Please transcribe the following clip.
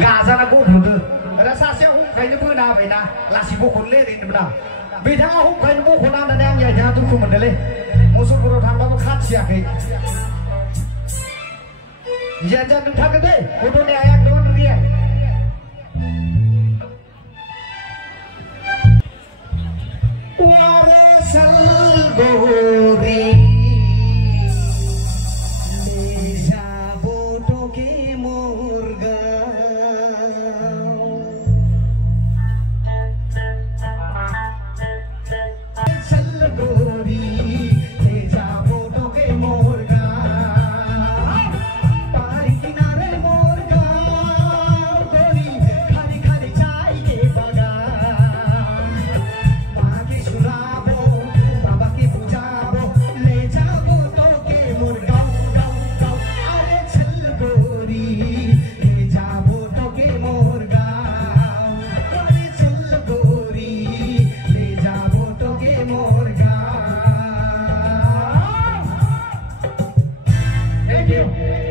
गाजानाखौ नुदों दा सासेया हमखायनो बोना होबायना लासै बख'नोलै ओरैनोब्ला बिथाङा हमखायनो बख'ना होननानै आंनि आथिङा दुखु मोनदोंलै मुसलपुराव थांबाबो खाथियाखै जियानो जा नोंथांनो दै गथ'नि आइया